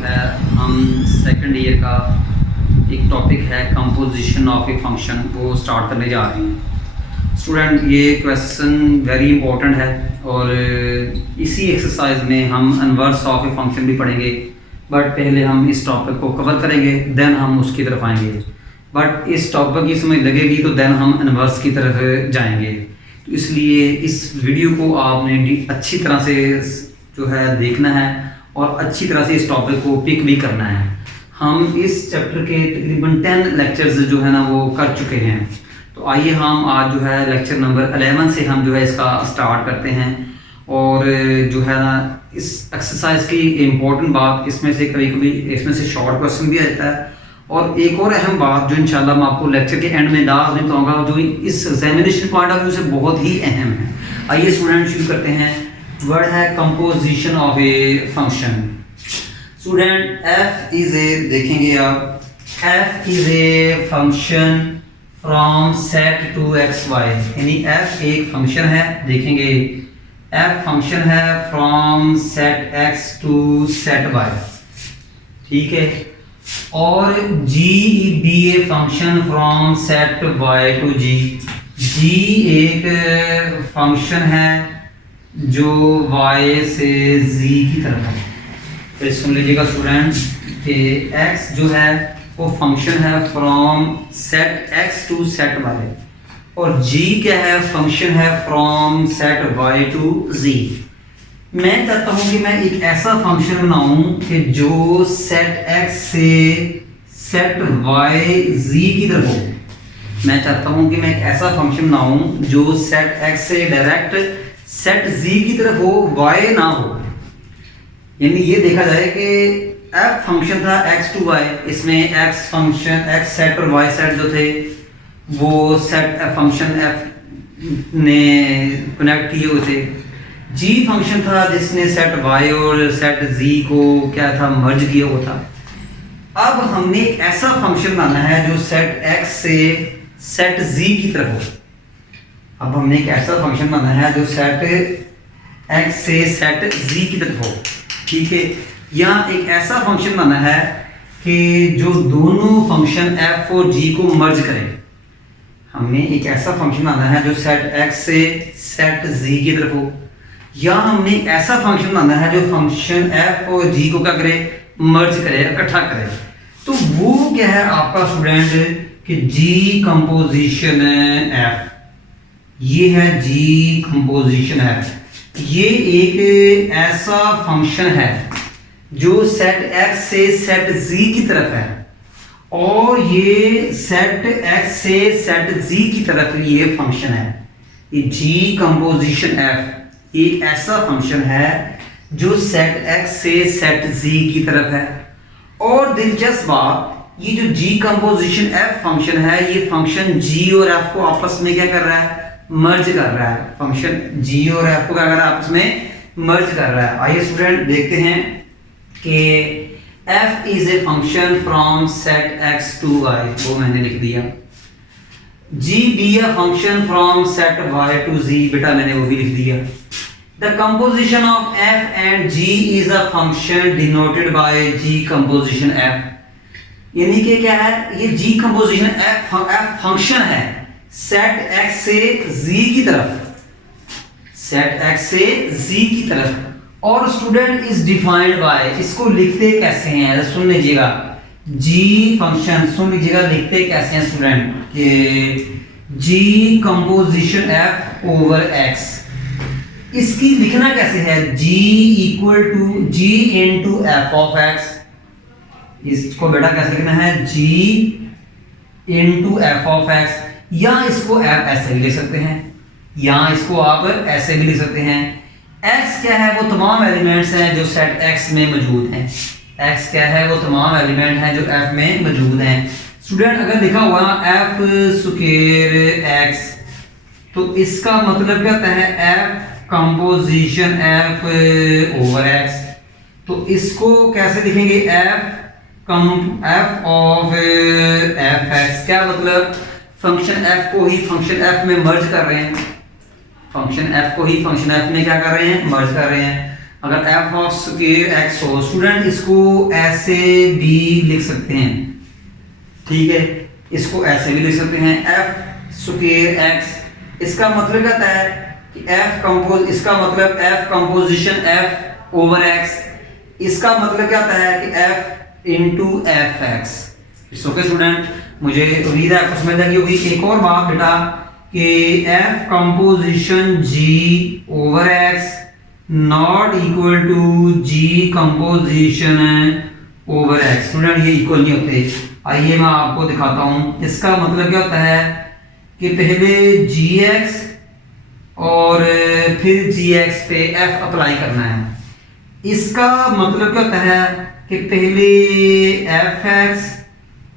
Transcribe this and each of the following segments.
है हम second year का एक टॉपिक है कंपोजिशन ऑफ ए फंक्शन वो स्टार्ट करने जा रहे हैं। स्टूडेंट, ये क्वेश्चन वेरी इंपॉर्टेंट है और इसी एक्सरसाइज में हम इनवर्स ऑफ ए फंक्शन भी पढ़ेंगे। बट पहले हम इस टॉपिक को कवर करेंगे, देन हम उसकी तरफ आएंगे। बट इस टॉपिक की समझ लगेगी तो देन हम इनवर्स की तरफ जाएंगे। तो इसलिए इस वीडियो को आपने अच्छी तरह से जो है देखना है और अच्छी तरह से इस टॉपिक को पिक भी करना है। हम इस चैप्टर के तकरीबन 10 लेक्चर्स जो है ना वो कर चुके हैं। तो आइए हम आज जो है लेक्चर नंबर 11 से हम जो है इसका स्टार्ट करते हैं। और जो है ना इस एक्सरसाइज की इम्पोर्टेंट बात, इसमें से कभी कभी इसमें से शॉर्ट क्वेश्चन भी आता है। और एक और अहम बात जो इंशाल्लाह मैं आपको लेक्चर के एंड में लास्ट में कहूँगा, जो इस एग्जामिनेशन पॉइंट ऑफ व्यू से बहुत ही अहम है। आइए स्टूडेंट शुरू करते हैं। वर्ड है composition of a function. Student F is a, देखेंगे आप, F is a function from set to X Y, यानी एफ एक फंक्शन है। देखेंगे एफ फंक्शन है from set X to set Y, ठीक है। और G be a function from set Y to Z, G एक फंक्शन है जो y से z की तरफ है। तो सुन लीजिएगा स्टूडेंट कि x जो है वो फंक्शन है from set x to set y, और g क्या है, फंक्शन है from set y to z। मैं चाहता हूं कि मैं एक ऐसा फंक्शन बनाऊं कि जो सेट x से सेट y z की तरफ हो। मैं चाहता हूं कि मैं एक ऐसा फंक्शन बनाऊं जो सेट x से डायरेक्ट सेट z की तरफ हो, y ना हो। यानी ये देखा जाए कि f फंक्शन था x टू y, इसमें x फंक्शन x सेट और y सेट जो थे वो सेट f फंक्शन f ने कनेक्ट किए हुए थे। g फंक्शन था जिसने सेट y और सेट z को क्या था, मर्ज किया हुआ था। अब हमने एक ऐसा फंक्शन बनाना है जो सेट x से सेट z की तरफ हो। अब हमने एक ऐसा फंक्शन बनाना है जो सेट x से सेट z की तरफ हो, ठीक है। यहाँ एक ऐसा फंक्शन बनाना है कि जो दोनों फंक्शन f और g को मर्ज करे। हमने एक ऐसा फंक्शन बनाना है जो सेट x से सेट z की तरफ हो, या हमने एक ऐसा फंक्शन बनाना है जो फंक्शन f और g को क्या करे, मर्ज करे, इकट्ठा करे। तो वो क्या है आपका स्टूडेंट कि g कंपोजिशन f, ये है g कंपोजिशन f। ये एक ऐसा फंक्शन है जो सेट x से सेट z की तरफ है, और ये सेट x से सेट z की तरफ ये फंक्शन है। ये g कंपोजिशन f एक ऐसा फंक्शन है जो सेट x से सेट z की तरफ है। और दिलचस्प बात, ये जो g कंपोजिशन f फंक्शन है, ये फंक्शन g और f को आपस में क्या कर रहा है, मर्ज कर रहा है। फंक्शन g और f को क्या कर रहा है, आपस में मर्ज कर रहा है। आइए स्टूडेंट देखते हैं कि f is a function from set x to y, वो मैंने लिख दिया। g be a function from set y to z, बेटा मैंने वो भी लिख दिया। The composition of f and g is a function denoted by g composition f, यानी कि क्या है, ये g कंपोजिशन f फंक्शन है सेट x से z की तरफ, सेट x से z की तरफ। और स्टूडेंट इज डिफाइंड बाय, इसको लिखते कैसे हैं, सुन लीजिएगा। g फंक्शन, सुन लीजिएगा, लिखते कैसे हैं स्टूडेंट कि g composition f over x। इसकी लिखना कैसे है, g equal to g into f of x। इसको बेटा कैसे लिखना है, g into f of x, या इसको आप ऐसे भी लिख सकते हैं, या इसको आप ऐसे भी लिख सकते हैं। x क्या है, वो तमाम एलिमेंट्स हैं जो सेट x में मौजूद हैं। x क्या है, वो तमाम एलिमेंट हैं जो f में मौजूद हैं। स्टूडेंट अगर लिखा हुआ f स्क्वायर x, तो इसका मतलब क्या होता है, f composition f over x। तो इसको कैसे लिखेंगे, f ऑफ f(x), क्या मतलब, फंक्शन f को ही फंक्शन f में मर्ज कर रहे हैं, फंक्शन f को ही फंक्शन f में क्या कर रहे हैं, मर्ज कर रहे हैं। अगर एफ ऑफ स्क्वायर एक्स हो, स्टूडेंट इसको ऐसे भी लिख सकते हैं, ठीक है, इसको ऐसे भी लिख सकते हैं एफ स्क्वायर एक्स। इसका मतलब क्या होता है कि एफ कंपोज, इसका मतलब F composition F over x, इसका मतलब क्या होता है कि F into F x. It's okay student, मुझे उम्मीद है आपको समझ आ गई होगी। एक और बात बेटा कि F composition G over X not equal to G composition over X. Student ये इक्वल नहीं होते, आइए मैं आपको दिखाता हूं। इसका मतलब क्या होता है कि पहले जी एक्स और फिर जी एक्स पे एफ अप्लाई करना है। इसका मतलब क्या होता है कि पहले एफ एक्स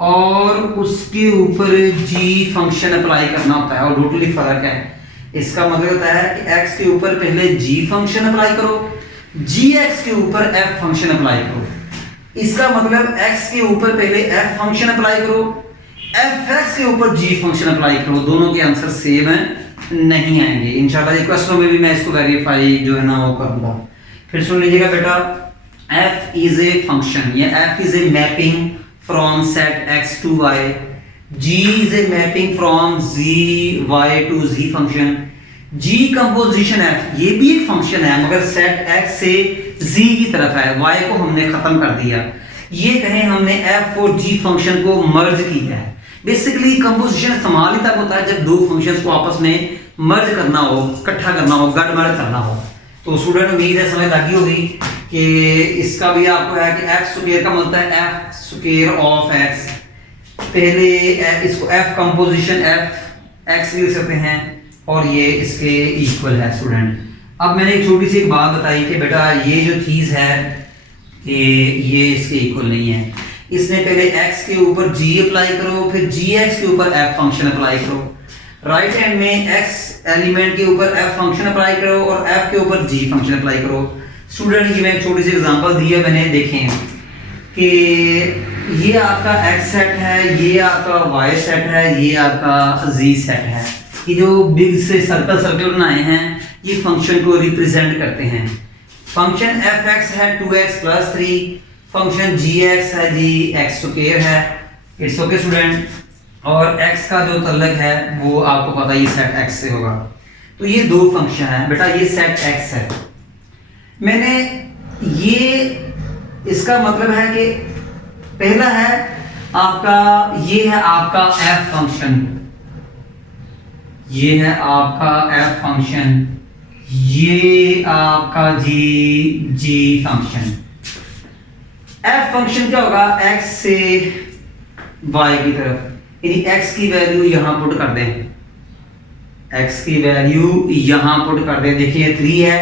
और उसके ऊपर जी फंक्शन अप्लाई करना होता है, और टोटली फर्क है। इसका मतलब होता है कि x के ऊपर पहले g फंक्शन अप्लाई करो, gx के ऊपर f फंक्शन अप्लाई करो। इसका मतलब x के ऊपर पहले f फंक्शन अप्लाई करो, fx के ऊपर g फंक्शन अप्लाई करो। दोनों के आंसर सेम है, नहीं आएंगे। इंशाल्लाह ये क्वेश्चन में भी मैं इसको वेरीफाई जो है ना वो करूंगा। फिर सुन लीजिएगा बेटा, f इज ए फंक्शन, या f is a mapping from set x to y, g is a mapping from z y to z function, g composition f ये भी एक फंक्शन है मगर सेट x से z की तरफ है, y को हमने खत्म कर दिया। ये कहें हमने f और g फंक्शन को मर्ज किया है। बेसिकली कंपोजिशन इस्तेमाल ही तब होता है जब दो फंक्शंस को आपस में मर्ज करना हो, इकट्ठा करना हो, गठमर्ज करना हो। तो स्टूडेंट उम्मीद है समझ लगी होगी कि इसका भी आपको है कि f स्क्वायर का मतलब है f स्क्वायर ऑफ x। पहले इसको f कंपोजिशन f x लिख सकते हैं और ये इसके इक्वल है स्टूडेंट। अब मैंने एक छोटी सी एक बात बताई कि बेटा ये जो चीज़ है कि ये इसके इक्वल नहीं है। इसने पहले x के ऊपर g अप्लाई करो, फिर gx के ऊपर f फंक्शन अप्लाई करो। राइट हैंड में x एलिमेंट के ऊपर f फंक्शन अप्लाई करो और f के ऊपर g फंक्शन अप्लाई करो। स्टूडेंट की मैं एक छोटी सी एग्जांपल दी है मैंने, देखें कि ये आपका x सेट है, ये आपका y सेट है, ये आपका z सेट है। ये जो बिग से सर्कल बनाए हैं ये फंक्शन को रिप्रेजेंट करते हैं। फंक्शन fx है 2x + 3, फंक्शन gx है जी x स्क्वायर है। इट्स ओके स्टूडेंट, और x का जो तल्लक है वो आपको पता ही सेट x से होगा। तो ये दो फंक्शन है बेटा, ये सेट x है। मैंने ये इसका मतलब है कि पहला है आपका, ये है आपका f फंक्शन, ये है आपका f फंक्शन, ये आपका g फंक्शन। f फंक्शन क्या होगा, x से y की तरफ, यानी x की वैल्यू यहां पुट कर दें, x की वैल्यू यहां पुट कर दें। देखिए 3 है,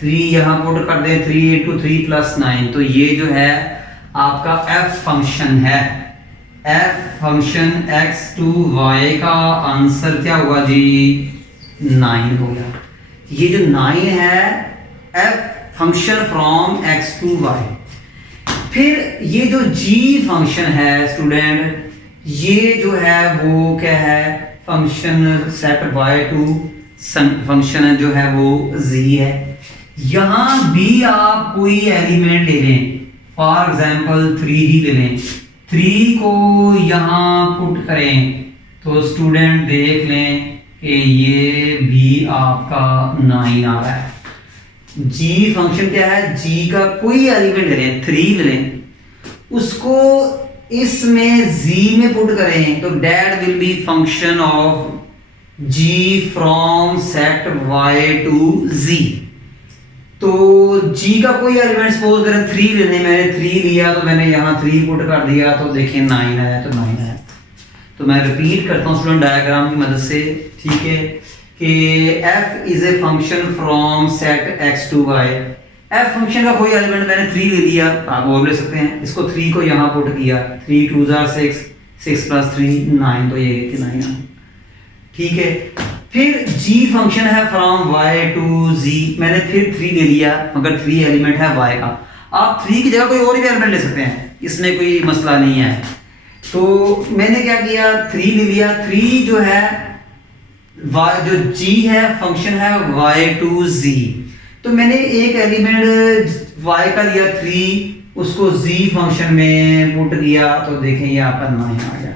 3 यहां पुट कर दें, 3 × 3 + 9। तो ये जो है आपका f फंक्शन है। f function x to y का आंसर क्या होगा जी, 9 हो गया। ये जो 9 है f function from x to y। फिर ये जो g फंक्शन है स्टूडेंट, ये जो है वो क्या है, function set y to function जो है वो z है। यहां भी आप कोई एलिमेंट ले लें, फॉर एग्जाम्पल 3 ही ले लें, 3 को यहां पुट करें तो स्टूडेंट देख लें कि ये भी आपका 9 आ रहा है। g फंक्शन क्या है, g का कोई एलिमेंट ले लें, 3 ले लें, उसको इसमें z में पुट करें तो that will be function of g from set y to z। तो g का कोई एलिमेंट सपोज करें 3 लेने, मैंने 3 लिया तो मैंने यहाँ 3 पुट कर दिया तो देखिए 9 आया, तो 9 आया। तो मैं रिपीट करता हूँ स्टूडेंट डायग्राम की मदद से, ठीक है, कि f is a function from set x to y। f function का कोई एलिमेंट मैंने 3 ले लिया, आप वो ले सकते हैं, इसको 3 को यहाँ पुट किया, 3 × 2 = 6, 6 + 3 9, तो ये 9 आया, ठीक है। फिर g फंक्शन है फ्रॉम y to z, मैंने फिर 3 ले लिया मगर 3 एलिमेंट है y का। आप 3 की जगह कोई और भी एलिमेंट ले सकते हैं, इसमें कोई मसला नहीं है। तो मैंने क्या किया, 3 ले लिया, 3 जो है y, जो g है फंक्शन है y to z, तो मैंने एक एलिमेंट y का लिया 3, उसको z फंक्शन में पुट किया, तो देखें ये आपका 9 आ गया।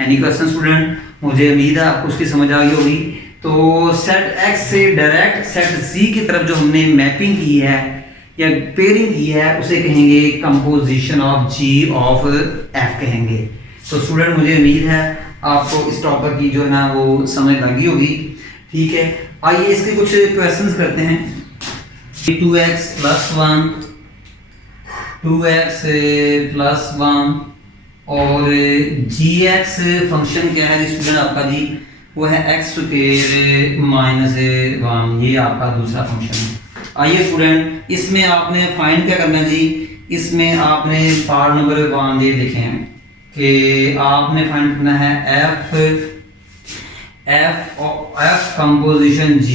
Any question student? मुझे उम्मीद है आपको उसकी समझ आ गई होगी। तो सेट x से डायरेक्ट सेट z की तरफ जो हमने मैपिंग की है या पेयरिंग की है उसे कहेंगे composition of g of f कहेंगे। तो स्टूडेंट मुझे उम्मीद है आपको इस टॉपिक की जो है ना वो समझ लगी होगी। ठीक है, आइए इसके कुछ क्वेश्चंस करते हैं। 2x प्लस 1, 2x प्लस 1 और gx फंक्शन क्या है स्टूडेंट आपका जी? वो है x स्क्वायर माइनस 1, ये आपका दूसरा फंक्शन है। आइए स्टूडेंट इसमें आपने फाइंड क्या करना है जी? इसमें आपने पार्ट नंबर 1 ये देखे हैं कि आपने फाइंड करना है f composition g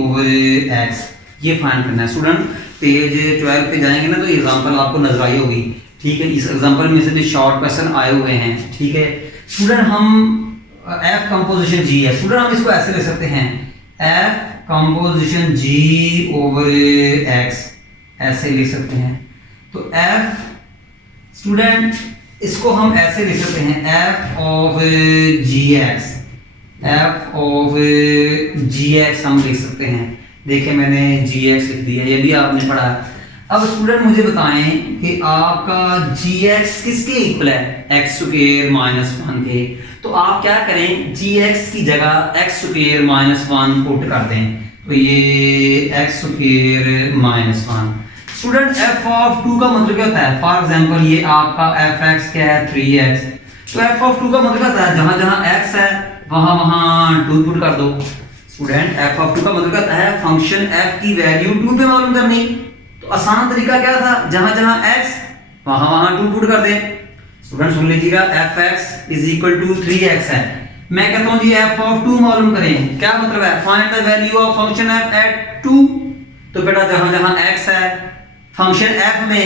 over x, ये फाइंड करना है स्टूडेंट। पेज 12 पे जाएंगे ना तो एग्जांपल आपको नजर आई होगी। ठीक है, इस एग्जांपल में से भी शॉर्ट क्वेश्चन आए हुए हैं। ठीक है स्टूडेंट, हम f कंपोजिशन g है स्टूडेंट, हम इसको ऐसे लिख सकते हैं f composition g over x, ऐसे लिख सकते हैं। तो f स्टूडेंट इसको हम ऐसे लिख सकते हैं f of gx, f of gx हम लिख सकते हैं। देखिए मैंने gx लिख दिया, ये भी आपने पढ़ा। अब स्टूडेंट मुझे बताएं कि आपका gx किसके इक्वल है? x स्क्वायर माइनस 1 के। तो आप क्या करें, gx की जगह x स्क्वायर माइनस 1 पुट कर दें, तो ये x square minus 1। Student f of 2 का मतलब क्या होता है? फॉर एग्जांपल ये आपका fx क्या है? 3x। तो f ऑफ 2 का मतलब क्या होता है? जहां जहां x है वहां 2 पुट कर दो। स्टूडेंट f ऑफ 2 का मतलब क्या होता है? फंक्शन f की वैल्यू 2 पे मालूम करनी। तो आसान तरीका क्या था? जहां जहां x वहां 2 पुट कर दें। स्टूडेंट सुन लीजिएगा, fx is equal to 3x है। मैं कहता हूं जी f ऑफ 2 मालूम करें, क्या मतलब है? Find the value of function f at 2। तो बेटा जहां जहां x है फंक्शन f में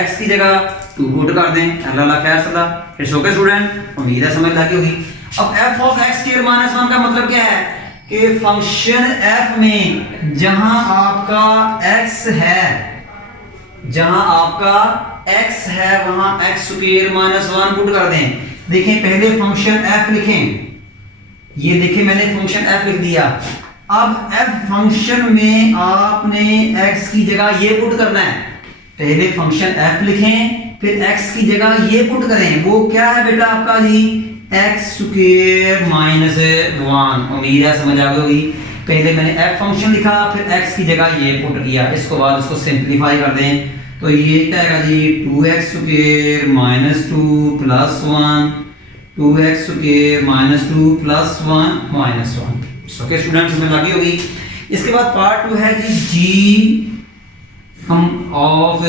x की जगह 2 पुट कर दें। अल्लाह खैर सदा। इट्स ओके स्टूडेंट, उम्मीद है समझ लगी होगी। अब f of x square minus 1 का मतलब क्या है कि फंक्शन f में जहां आपका x है, जहां आपका x है वहां x स्क्वायर माइनस 1 पुट कर दें। देखें पहले फंक्शन f लिखें, ये देखें मैंने फंक्शन f लिख दिया। अब f फंक्शन में आपने x की जगह ये पुट करना है। पहले फंक्शन f लिखें फिर x की जगह ये पुट करें। वो क्या है बेटा आपका जी? x square minus 1। उम्मीद है समझ आ गई होगी। पहले मैंने f फंक्शन लिखा फिर x की जगह ये पुट किया, इसको बाद इसको सिंपलीफाई कर दें तो ये क्या आएगा जी? 2x square minus 2 plus 1, 2x square minus 2 plus 1 minus 1। Okay student समझ लगी होगी। इसके बाद पार्ट 2 है जी g हम ऑफ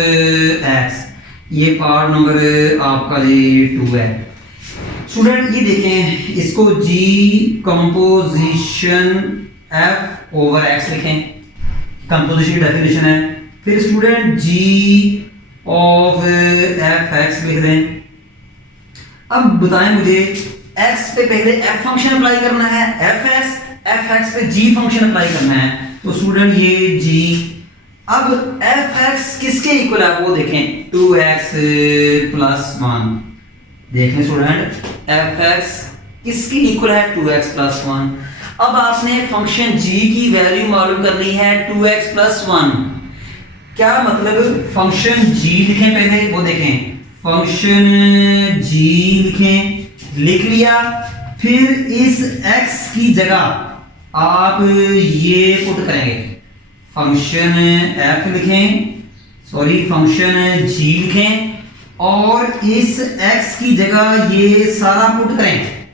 x, ये पार्ट नंबर आपका जी 2 है। स्टूडेंट ये देखें, इसको g composition f over x लिखें, कंपोजिशन की डेफिनेशन है। फिर स्टूडेंट g ऑफ fx लिख दें। अब बताएं मुझे x पे पहले f फंक्शन अप्लाई करना है, fx पे g फंक्शन अप्लाई करना है। तो स्टूडेंट ये g, अब fx किसके इक्वल है वो देखें, 2x प्लस 1। देखें स्टूडेंट fx किसके इक्वल है? 2x plus 1। अब आपने फंक्शन g की वैल्यू मालूम करनी है 2x प्लस 1। क्या मतलब? फंक्शन g लिखें पहले, वो देखें फंक्शन g लिखें, लिख लिया। फिर इस x की जगह आप ये पुट करेंगे, फंक्शन f लिखें, सॉरी फंक्शन g लिखें और इस x की जगह ये सारा पुट करें।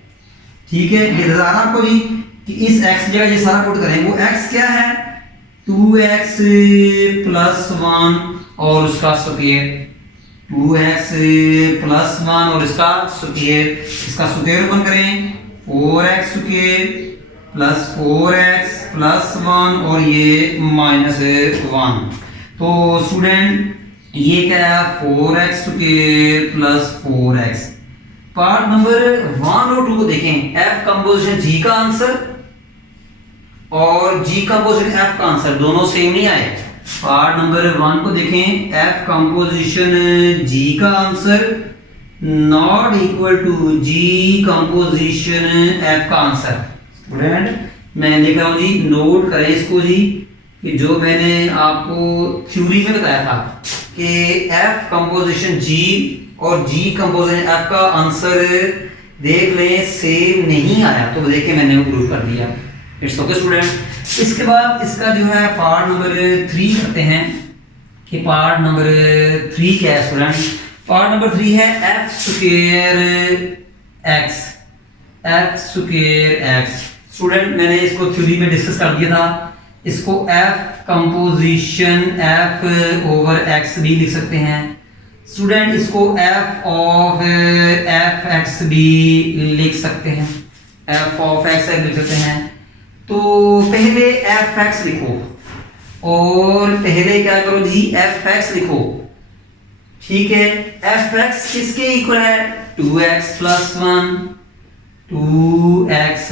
ठीक है, ये बता रहा आपको जी कि इस x की जगह ये सारा पुट करें। वो x क्या है? 2x प्लस 1 और उसका स्क्वायर, 2x प्लस 1 और इसका स्क्वायर, इसका स्क्वायर ओपन करें 4x square plus 4x plus 1 और ये माइनस 1। तो स्टूडेंट ये क्या है? 4x square plus 4x। Part number 1 और 2 को देखें, f कंपोजिशन g का आंसर और g कंपोजिशन f का आंसर दोनों सेम नहीं आए। पार्ट नंबर 1 को देखें, एफ कंपोजिशन जी का answer not equal to G composition F का आंसर। स्टूडेंट मैं लिख रहा हूँ जी, नोट करें इसको जी, कि जो मैंने आपको थ्योरी में बताया था कि एफ कंपोजिशन जी और जी कंपोजिशन एफ का आंसर देख लें सेम नहीं आया, तो देखिए मैंने वो प्रूव कर दिया। It's okay student. इसके बाद इसका जो है पार्ट नंबर 3 करते हैं कि पार्ट नंबर 3 क्या है स्टूडेंट। पार्ट नंबर 3 है F square x, F square X. Student मैंने इसको थ्योरी में डिस्कस कर दिया था, इसको F composition F over x भी लिख सकते हैं। स्टूडेंट इसको एफ ऑफ एफ एक्स भी लिख सकते हैं, एफ ऑफ एक्स लिख सकते हैं। तो पहले एफ एक्स लिखो और पहले क्या करो जी, एफ एक्स लिखो, ठीक है। एफ एक्स किसके इक्वल है, 2x plus 1, 2x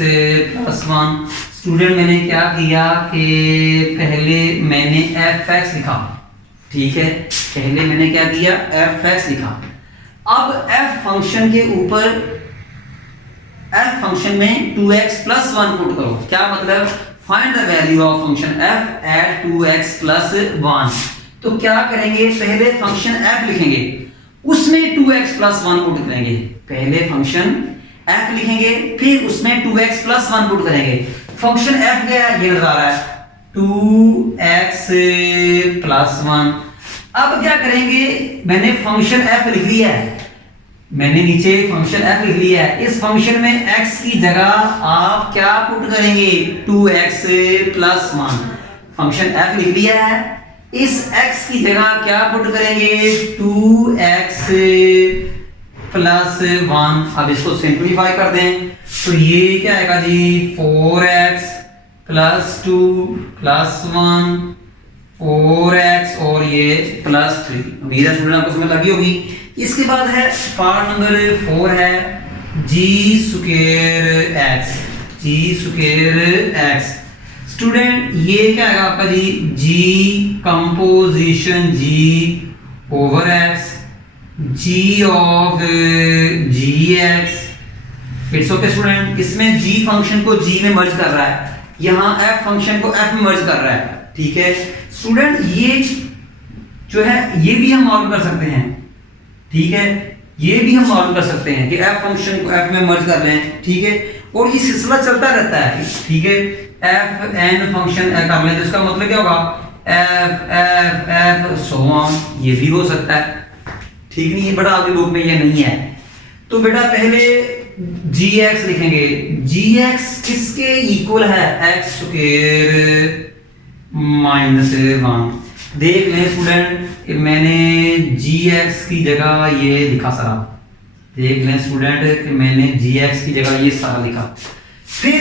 plus 1। Student मैंने क्या किया कि पहले मैंने एफ एक्स लिखा, ठीक है, पहले मैंने क्या किया, एफ एक्स लिखा। अब एफ फंक्शन के ऊपर एफ फंक्शन में 2x प्लस 1 पुट करो। क्या मतलब, find the value of function F at 2x plus 1। तो क्या करेंगे, पहले फंक्शन एफ लिखेंगे, उसमें 2x प्लस 1 पुट करेंगे। पहले फंक्शन एफ लिखेंगे, फिर उसमें 2x प्लस 1 पुट करेंगे। फंक्शन एफ क्या है, ये नजर आ रहा है, 2x प्लस 1। अब क्या करेंगे, मैंने फंक्शन एफ लिख लिया है, मैंने नीचे फंक्शन एफ लिख लिया है। इस फंक्शन में x की जगह आप क्या पुट करेंगे, 2x प्लस 1। फंक्शन एफ लिख लिया है, इस x की जगह क्या पुट करेंगे, 2x प्लस 1। अब इसको सिंप्लीफाई कर दें तो ये क्या आएगा जी, 4x प्लस 2 प्लस 1, 4x और ये प्लस 3। उम्मीद है स्टूडेंट आपको समझ लगी होगी। इसके बाद है पार्ट नंबर 4 है G square X, G square X. Student ये क्या आएगा आपका G, G composition G over X, G of G X. It's okay student. इसमें जी फंक्शन को जी में मर्ज कर रहा है, यहाँ एफ फंक्शन को एफ में मर्ज कर रहा है, ठीक है स्टूडेंट। ये जो है ये भी हम मालूम कर सकते हैं, ठीक है, ये भी हम मालूम कर सकते हैं कि एफ फंक्शन को एफ में मर्ज कर रहे हैं, ठीक है। और ये सिलसिला चलता रहता है, ठीक है। एफ एन फंक्शन कर लें तो इसका मतलब क्या होगा, F F F so on, ये भी हो सकता है, ठीक नहीं है। बड़ा आगे बुक में ये नहीं है। तो बेटा पहले जी एक्स लिखेंगे, जी एक्स किसके इक्वल है, एक्स स्क्वायर माइनस 1। देख लें स्टूडेंट कि मैंने जी एक्स की जगह ये लिखा सारा, देख लें स्टूडेंट कि मैंने जी एक्स की जगह ये सारा लिखा। फिर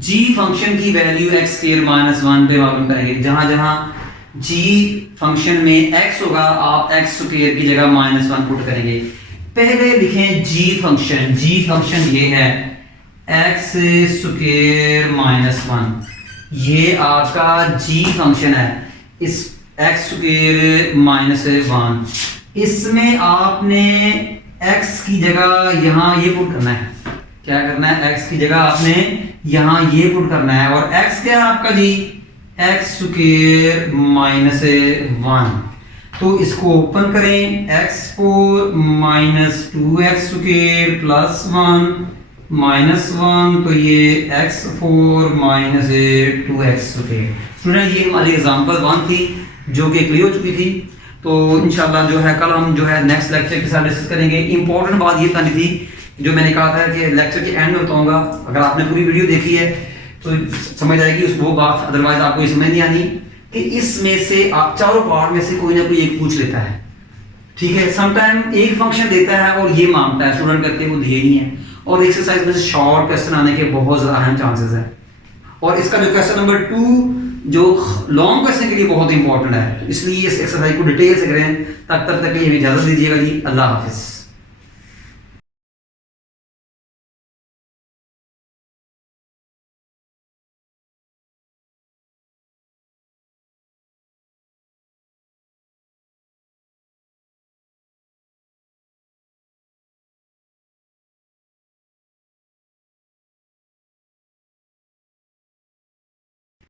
जी फंक्शन की वैल्यू एक्स स्क्वायर माइनस 1 पे मालूम करेंगे। जहां जहां जी फंक्शन में x होगा आप x स्क्वायर की जगह -1 पुट करेंगे। पहले लिखें जी फंक्शन, जी फंक्शन ये है x स्क्वायर -1, ये आपका जी फंक्शन है। इस x स्क्वायर -1 इसमें आपने x की जगह यहाँ ये पुट करना है। क्या करना है, x की जगह आपने यहाँ ये पुट करना है। और x क्या है आपका जी, एक्स स्क्वायर -1। तो इसको ओपन करें, x4 -2x स्क्वायर प्लस 1 -1, तो ये x4 -2x स्क्वायर। स्टूडेंट ये हमारी एग्जांपल 1 थी जो कि क्लियर हो चुकी थी। तो इंशाल्लाह जो है कल हम जो है नेक्स्ट लेक्चर के साथ डिस्कस करेंगे। इंपॉर्टेंट बात ये बतानी थी जो मैंने कहा था कि लेक्चर के एंड में बताऊंगा। अगर आपने पूरी वीडियो देखी है तो समझ आएगी उस वो बात, अदरवाइज आपको ये समझ नहीं आनी कि इसमें से आप चारों पार्ट में से कोई ना कोई एक पूछ लेता है, ठीक है। समटाइम एक फंक्शन देता है और ये मांगता है, स्टूडेंट कहते हैं वो दिए नहीं है। और एक्सरसाइज में से शॉर्ट क्वेश्चन आने के बहुत ज़्यादा अहम चांसेस है। और इसका जो क्वेश्चन नंबर 2 जो लॉन्ग क्वेश्चन के लिए बहुत इंपॉर्टेंट है, इसलिए इस एक्सरसाइज को डिटेल से करें। तब तक के लिए इजाज़त दीजिएगा जी, अल्लाह हाफिज़।